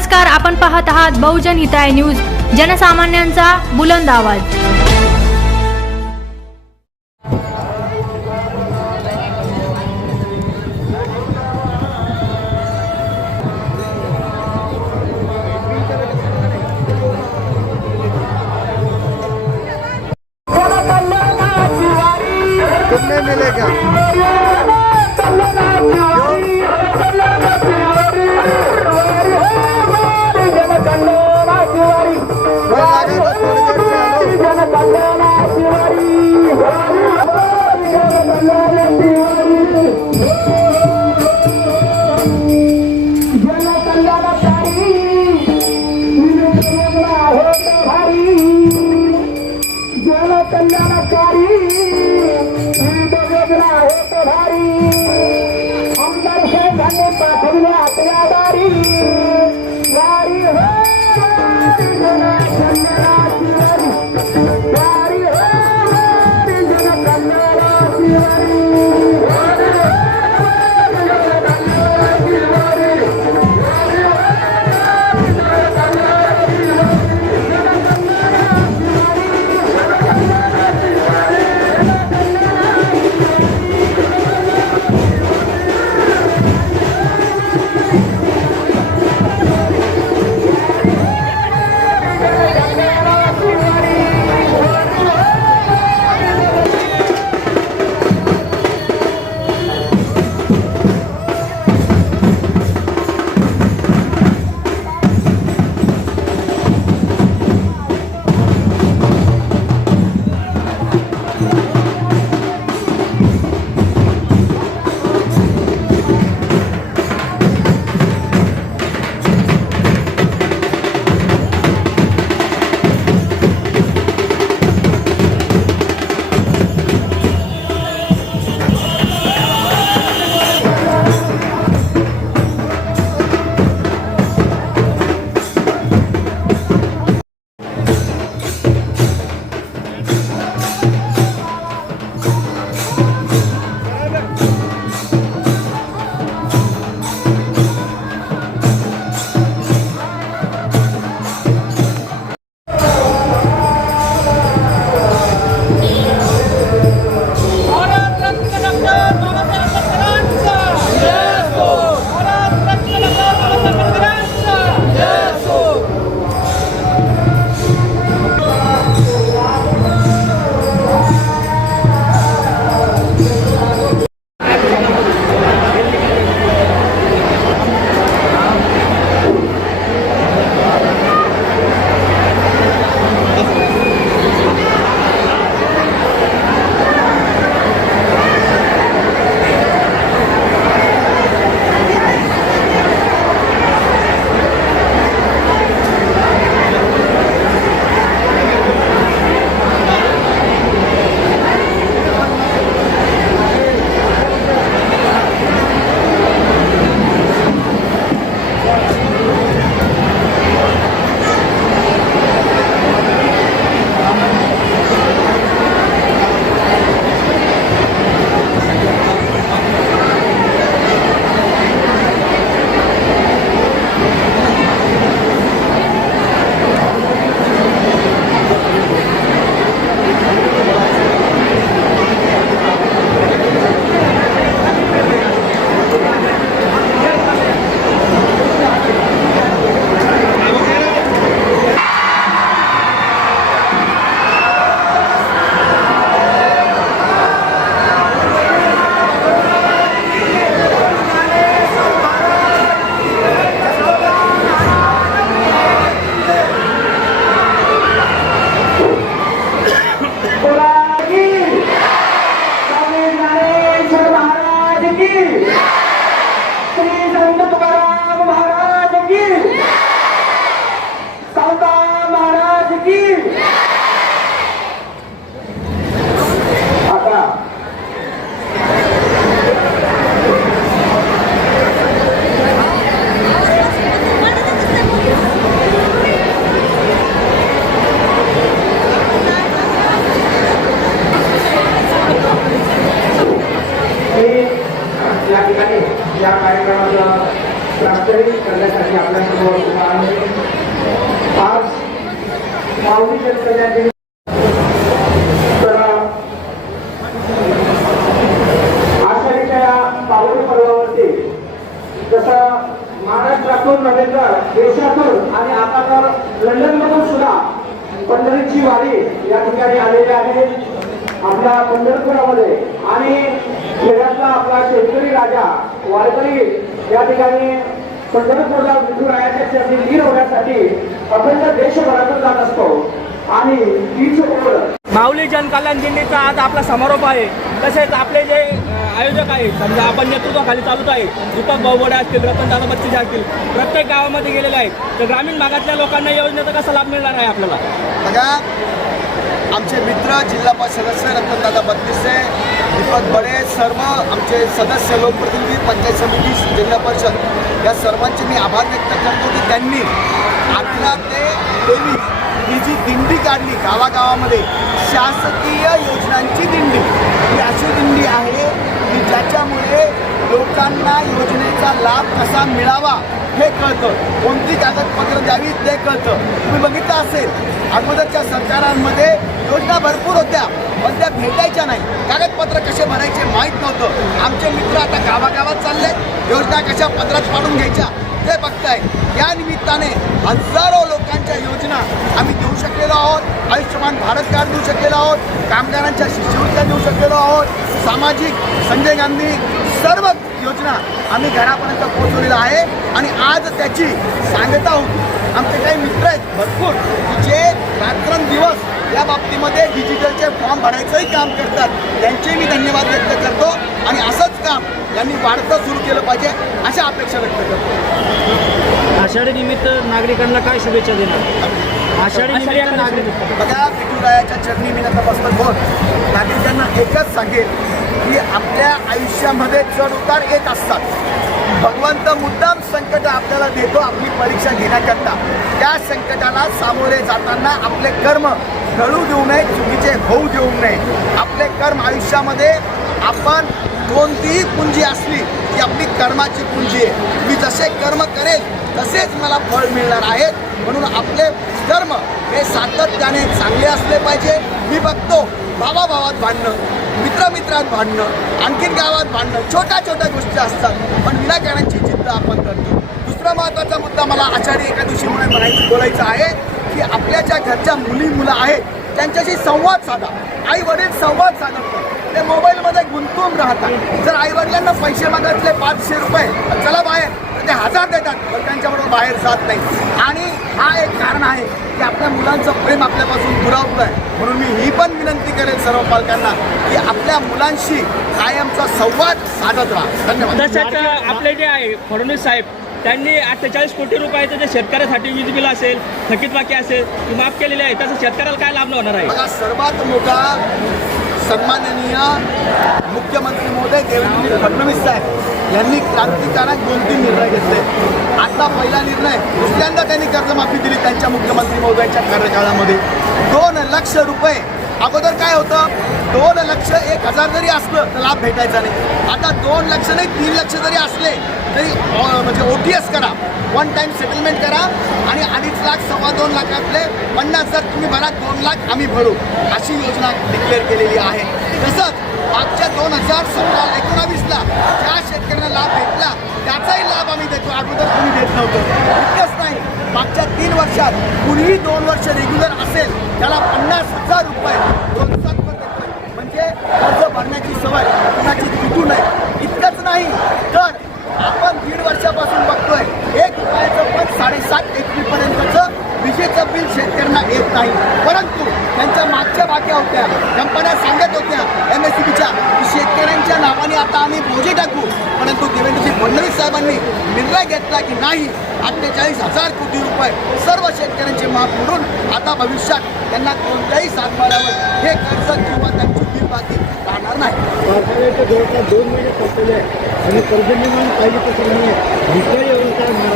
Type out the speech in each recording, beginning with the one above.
नमस्कार, आपण पाहत आहात बहुजन हिताय न्यूज, जनसामान्यांचा बुलंद आवाज। कितने मिलेगा? या ठिकाणी या कार्यक्रमाचं राष्ट्रहित करण्यासाठी आपल्यासमोर उभा आहे. आज माऊली जनकल्याण दिन आषाढीच्या पावणी पर्वावरती जसं महाराष्ट्रातून नव्हे तर देशातून आणि आता तर लंडनमधून सुद्धा पंढरीची वारी या ठिकाणी आलेली आहे आपल्या पंढरपुरामध्ये. आणि खेड्यातला आपला शेतकरी राजा वारकरी या ठिकाणी पंढरपूरला विठुरायाच्या चरणी लीन होण्यासाठी अखंड देशभरातून जात असतो. आणि तीच ओढ माऊली जनकल्याण दिंडीचा आज आपला समारोप आहे. तसेच आपले जे आयोजक आहेत, समजा आपण नेतृत्वाखाली चालूच आहे, दीपक भाऊबडे असतील, रतनदादा बत्तीस असतील, प्रत्येक गावामध्ये गेलेले आहेत. तर ग्रामीण भागातल्या लोकांना योजनेचा कसा लाभ मिळणार आहे आपल्याला? बघा, आमचे मित्र जिल्हा परिषद सदस्य रतनदादा बत्तीसे, दीपक बडे, सर्व आमचे सदस्य, लोकप्रतिनिधी, पंचायत समिती, जिल्हा परिषद या सर्वांचे मी आभार व्यक्त करतो की त्यांनी 18 ते 23 ही जी दिंडी काढली गावागावामध्ये, शासकीय योजनांची दिंडी, ही अशी दिंडी आहे की ज्याच्यामुळे लोकांना योजनेचा लाभ कसा मिळावा हे कळतं, कोणती कागदपत्र द्यावी ते कळतं. तुम्ही बघितलं असेल अगोदरच्या सरकारांमध्ये योजना भरपूर होत्या पण त्या भेटायच्या नाही, कागदपत्र कसे भरायचे माहीत नव्हतं. आमचे मित्र आता गावागावात चालले, योजना कशा पत्रात पाडून घ्यायच्या ते बघताय. या निमित्ताने हजारो लोकांच्या योजना आम्ही देऊ शकलेलो आहोत. आयुष्यमान भारत कार्ड देऊ शकलेलो आहोत, कामगारांच्या शिष्यवृत्त्या देऊ शकलेलो आहोत, सामाजिक संजय गांधी सर्व योजना आम्ही घरापर्यंत पोहोचवलेला आहे. आणि आज त्याची सांगता होती. आमचे काही मित्र आहेत भरपूर जे रात्रंदिवस या बाबतीमध्ये डिजिटलचे फॉर्म भरायचंही काम करतात, त्यांचे मी धन्यवाद व्यक्त करतो. आणि असंच काम यांनी वाढतं सुरू केलं पाहिजे अशा अपेक्षा व्यक्त करतो. आषाढी निमित्त नागरिकांना काय शुभेच्छा देणार? आषाढी निमित्त नागरिक बघा, विठुरायाच्या चरणी मी नतमस्तक होत नागरिकांना एकच सांगेल की आपल्या आयुष्यामध्ये चढ उतार येत असतात. भगवंत मुद्दाम संकट आपल्याला देतो आपली परीक्षा घेण्याकरता. त्या संकटाला सामोरे जाताना आपले कर्म गळू देऊ नये, चुकीचे होऊ देऊ नये. आपले कर्म आयुष्यामध्ये आपण कोणतीही पुंजी असली ती आपली कर्माची पुंजी आहे. मी जसे कर्म करेल तसेच मला फळ मिळणार आहेत. म्हणून आपले कर्म हे सातत्याने चांगले असले पाहिजे. मी बघतो भावाभावात भांडणं, मित्रात भांडणं, आणखीन गावात भांडणं, छोट्या छोट्या गोष्टी असतात पण विनाकारांची जिद्द आपण करतो. दुसरा महत्त्वाचा मुद्दा मला आषाढी एकादशीमुळे बोलायचं आहे की आपल्या ज्या घरच्या मुलं आहेत त्यांच्याशी संवाद साधा. आई वडील संवाद साधत नाही, ते मोबाईलमध्ये गुंतून राहतात. जर आई वडिलांना पैसे मागितले 500 रुपये चला बाहेर, तर ते 1000 देतात पण त्यांच्याबरोबर बाहेर जात नाही. आणि हा एक कारण आहे की आपल्या मुलांचं प्रेम आपल्यापासून दुरावतं आहे. म्हणून मी ही पण विनंती करेन सर्व पालकांना की आपल्या मुलांशी कायमचा संवाद साधत राहा. धन्यवाद. तसंच आपले जे आहे फडणवीस साहेब, त्यांनी 48 कोटी रुपयाचं जे शेतकऱ्यासाठी वीज बिल असेल, थकीत बाकी असेल, ते माफ केलेले आहे. तसं शेतकऱ्याला काय लाभ होणार आहे? बघा, सर्वात मोठा सन्माननीय मुख्यमंत्री महोदय देवेंद्र फडणवीस साहेब यांनी क्रांतिकारक 2-3 निर्णय घेतले. आता पहिला निर्णय, दुसऱ्यांदा त्यांनी कर्जमाफी दिली त्यांच्या मुख्यमंत्री महोदयांच्या कार्यकाळामध्ये. 2 लाख रुपये. अगोदर काय होतं, 2 लाख 1,000 जरी असलं तर लाभ भेटायचा नाही. आता 2 लाख नाही 3 लाख जरी असले तरी म्हणजे OTS करा, वन टाईम सेटलमेंट करा आणि 2.5 लाख 2.25 लाखातले 50,000 तुम्ही भरा, 2 लाख आम्ही भरू, अशी योजना डिक्लेअर केलेली आहे. तसंच मागच्या 2017-19ला ज्या शेतकऱ्यांना लाभ भेटला त्याचाही लाभ आम्ही देतो, अगोदर कुणी देत नव्हतं. इतकंच नाही, मागच्या 3 वर्षात कुणीही 2 वर्ष रेग्युलर असेल त्याला 50,000 रुपये प्रोत्साहन देतोय. म्हणजे कर्ज भरण्याची सवय कुणाची तुटू नये. इतकंच नाही तर आपण 1.5 वर्षापासून बघतोय 1 रुपयाचं पण 7.5 एकरीपर्यंतचं विजेचं बिल शेतकऱ्यांना येत नाही. परंतु त्यांच्या मागच्या बाक्या होत्या, कंपन्या सांगत होत्या MSEBच्या की शेतकऱ्यांच्या नावाने आता आम्ही बोजे टाकू. परंतु देवेंद्रजी फडणवीस साहेबांनी निर्णय घेतला की नाही, 48,000 कोटी रुपये सर्व शेतकऱ्यांचे माफ करून आता भविष्यात त्यांना कोणत्याही सातबाऱ्यावर हे कर्ज किंवा त्यांची बिल बाकी राहणार नाही. जवळपास 2 महिने संपले आणि कर्जनिर्माण पाहिजे तसं नाही आहे.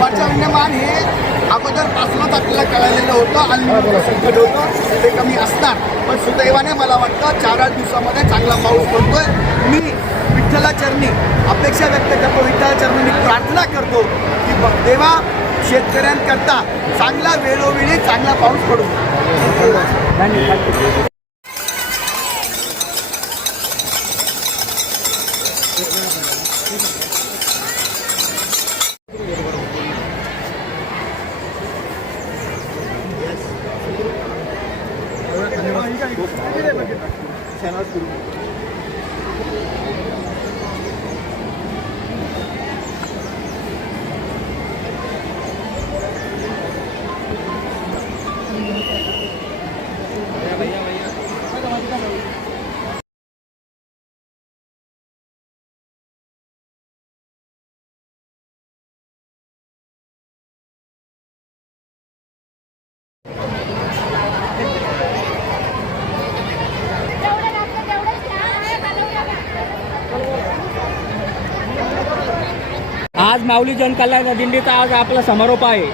कर्जनिर्माण हे अगोदरपासूनच आपल्याला कळलेलं होतं. अल्निनो संकट होतं, ते कमी असणार. पण सुदैवाने मला वाटतं 4-8 दिवसामध्ये चांगला पाऊस पडतोय. मी विठ्ठलाचरणी अपेक्षा व्यक्त करतो, विठ्ठलाचरणी मी प्रार्थना करतो की देवा शेतकऱ्यांकरता चांगला वेळोवेळी चांगला पाऊस पडू. आज माऊली जनकल्याण दिंडीचा आज आपला समारोप आहे,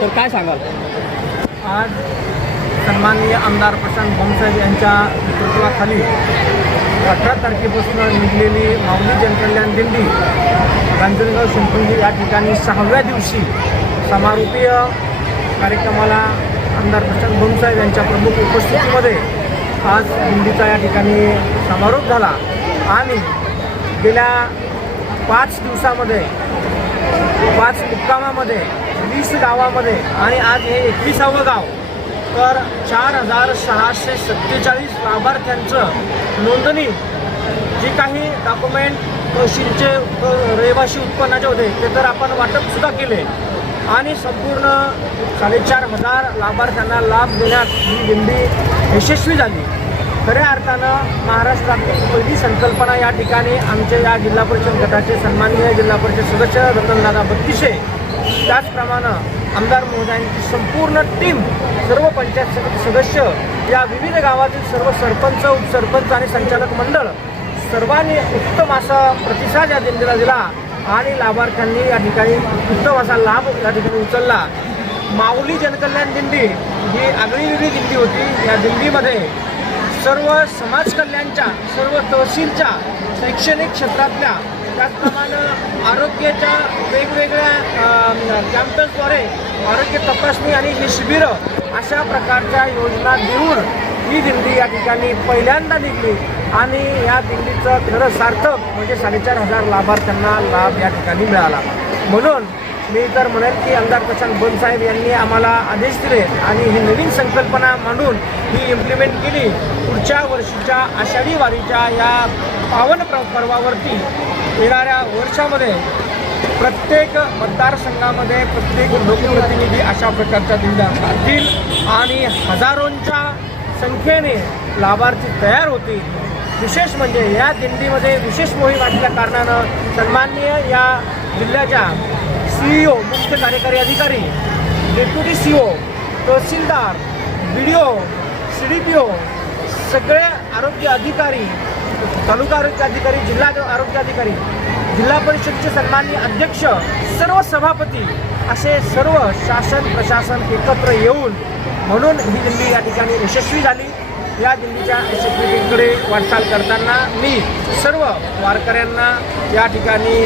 तर काय सांगाल? आज सन्माननीय आमदार प्रशांत भाऊसाहेब यांच्या नेतृत्वाखाली 18 तारखेपासून निघलेली माऊली जनकल्याण दिंडी गांजणगाव शिंपंगी या ठिकाणी 6व्या दिवशी समारोपीय कार्यक्रमाला आमदार प्रशांत भाऊसाहेब यांच्या प्रमुख उपस्थितीमध्ये आज दिंडीचा या ठिकाणी समारोप झाला. आणि गेल्या 5 दिवसामध्ये 5 मुक्कामामध्ये 20 गावामध्ये आणि आज हे 21वं गाव, तर 4647 लाभार्थ्यांचं नोंदणी, जी काही डॉक्युमेंट तहसीलचे रहिवासी उत्पन्नाचे होते ते तर आपण वाटपसुद्धा केले आणि संपूर्ण 4500 लाभार्थ्यांना लाभ देण्यात ही दिंडी यशस्वी झाली. खऱ्या अर्थानं महाराष्ट्रातील पहिली संकल्पना या ठिकाणी आमचे या जिल्हा परिषद गटाचे सन्माननीय जिल्हा परिषद सदस्य रतनदादा बत्तीसे, त्याचप्रमाणे आमदार महोदयांची संपूर्ण टीम, सर्व पंचायत समिती सदस्य, या विविध गावातील सर्व सरपंच, उपसरपंच आणि संचालक मंडळ सर्वांनी उत्तम असा प्रतिसाद या दिंडीला दिला आणि लाभार्थ्यांनी या ठिकाणी उत्तम असा लाभ या ठिकाणी उचलला. माऊली जनकल्याण दिंडी ही आगळीवेगळी दिंडी होती. या दिंडीमध्ये सर्व समाज कल्याणच्या, सर्व तहसीलच्या, शैक्षणिक क्षेत्रातल्या, त्याचप्रमाणे आरोग्याच्या वेगवेगळ्या कॅम्पसद्वारे आरोग्य तपासणी आणि ही शिबिरं अशा प्रकारच्या योजना देऊन ही दिंडी या ठिकाणी पहिल्यांदा निघली आणि या दिंडीचं खरं सार्थक म्हणजे 4500 लाभार्थ्यांना लाभ या ठिकाणी मिळाला. म्हणून मी तर म्हणेन की आमदार प्रशांत भाऊसाहेब यांनी आम्हाला आदेश दिले आणि ही नवीन संकल्पना मांडून ही इम्प्लिमेंट केली. पुढच्या वर्षीच्या आषाढी वारीच्या या पावन पर्वावरती येणाऱ्या वर्षामध्ये प्रत्येक मतदारसंघामध्ये प्रत्येक लोकप्रतिनिधी अशा प्रकारच्या दिंड्या काढतील आणि हजारोंच्या संख्येने लाभार्थी तयार होतील. विशेष म्हणजे या दिंडीमध्ये विशेष मोहीम असल्या कारणानं सन्माननीय या जिल्ह्याच्या CEO, मुख्य कार्यकारी अधिकारी, डेप्युटी CEO, तहसीलदार, BDO, CDPO, सगळे आरोग्य अधिकारी, तालुका आरोग्य अधिकारी, जिल्हा आरोग्य अधिकारी, जिल्हा परिषदचे सन्माननीय अध्यक्ष, सर्व सभापती असे सर्व शासन प्रशासन एकत्र येऊन म्हणून ही दिंडी या ठिकाणी यशस्वी झाली. या दिंडीच्या यशस्वीतेकडे वाटचाल करताना मी सर्व वारकऱ्यांना या ठिकाणी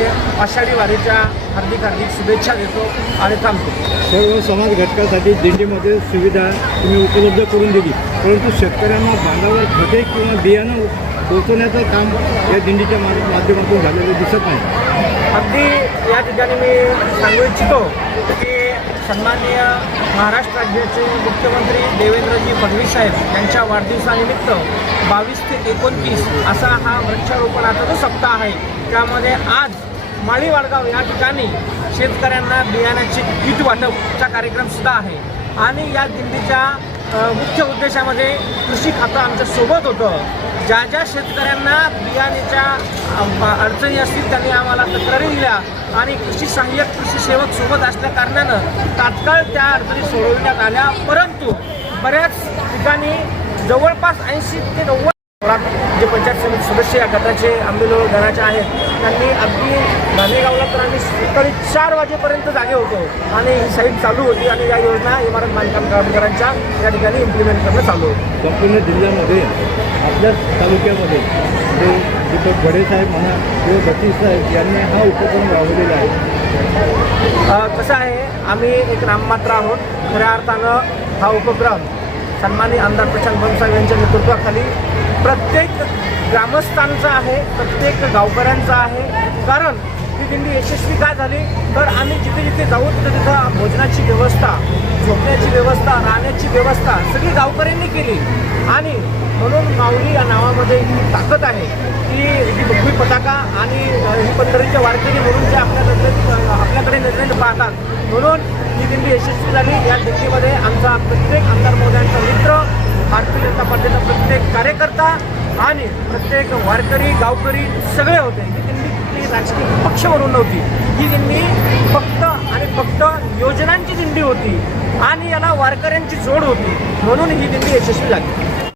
आषाढी वारीच्या हार्दिक शुभेच्छा देतो आणि थांबतो. सर्व समाज घटकासाठी दिंडीमध्ये सुविधा तुम्ही उपलब्ध करून दिली, परंतु शेतकऱ्यांना बांधावर खते किंवा बियाणं पोहोचवण्याचं काम या दिंडीच्या माध्यमातून झालेलं दिसत नाही. अगदी या ठिकाणी मी सांगू इच्छितो की सन्माननीय महाराष्ट्र राज्याचे मुख्यमंत्री देवेंद्रजी फडणवीस साहेब यांच्या वाढदिवसानिमित्त 22 ते 29 असा हा वृक्षारोपणाचा जो सप्ताह आहे, त्यामध्ये आज माळी वाडगाव या ठिकाणी शेतकऱ्यांना बियाण्याची किट वाटपचा कार्यक्रमसुद्धा आहे. आणि या दिंडीच्या मुख्य उद्देशामध्ये कृषी खातं आमच्या सोबत होतं. ज्या ज्या शेतकऱ्यांना बियाण्याच्या अडचणी असतील त्यांनी आम्हाला तक्रारी दिल्या आणि कृषी सहाय्यक, कृषी सेवक सोबत असल्या कारणानं तात्काळ त्या अडचणी सोडवण्यात आल्या. परंतु बऱ्याच ठिकाणी जवळपास 80 ते 90 जे पंचायत समिती सदस्य या गटाचे आंबेलो गणाचे आहेत त्यांनी अगदी गांधीगावला तर आम्ही सकाळी 4 वाजेपर्यंत जागे होतो आणि ही साईट चालू होती आणि या योजना इमारत बांधकाम कामगारांच्या या ठिकाणी इम्प्लिमेंट करणं चालू होतं. संपूर्ण जिल्ह्यामध्ये आपल्या तालुक्यामध्ये हे दीपक बडे साहेब म्हणा किंवा बत्तीस साहेब यांनी हा उपक्रम राबवलेला आहे. कसं आहे, आम्ही एक नाममात्र आहोत. खऱ्या अर्थानं हा उपक्रम सन्माननीय आमदार प्रशांत बंब यांच्या नेतृत्वाखाली प्रत्येक ग्रामस्थांचा आहे, प्रत्येक गावकऱ्यांचा आहे. कारण ही दिंडी यशस्वी का झाली, तर आम्ही जिथे जिथे जाऊ तिथे तिथं भोजनाची व्यवस्था, झोपण्याची व्यवस्था, राहण्याची व्यवस्था सगळी गावकऱ्यांनी केली. आणि म्हणून माऊली या नावामध्ये ही ताकद आहे की ही भगवी पताका आणि ही पंढरीचे वारकरी म्हणून जे आपल्याकडे नजरेने पाहतात, म्हणून ही दिंडी यशस्वी झाली. या दिंडीमध्ये आमचा प्रत्येक आमदार महोदयांचा मित्र, भारतीय जनता पार्टीचा प्रत्येक कार्यकर्ता आणि प्रत्येक वारकरी गावकरी सगळे होते. ही दिंडी कुठली राजकीय पक्ष म्हणून नव्हती. ही दिंडी फक्त आणि फक्त योजनांची दिंडी होती आणि याला वारकऱ्यांची जोड होती. म्हणून ही दिंडी यशस्वी झाली.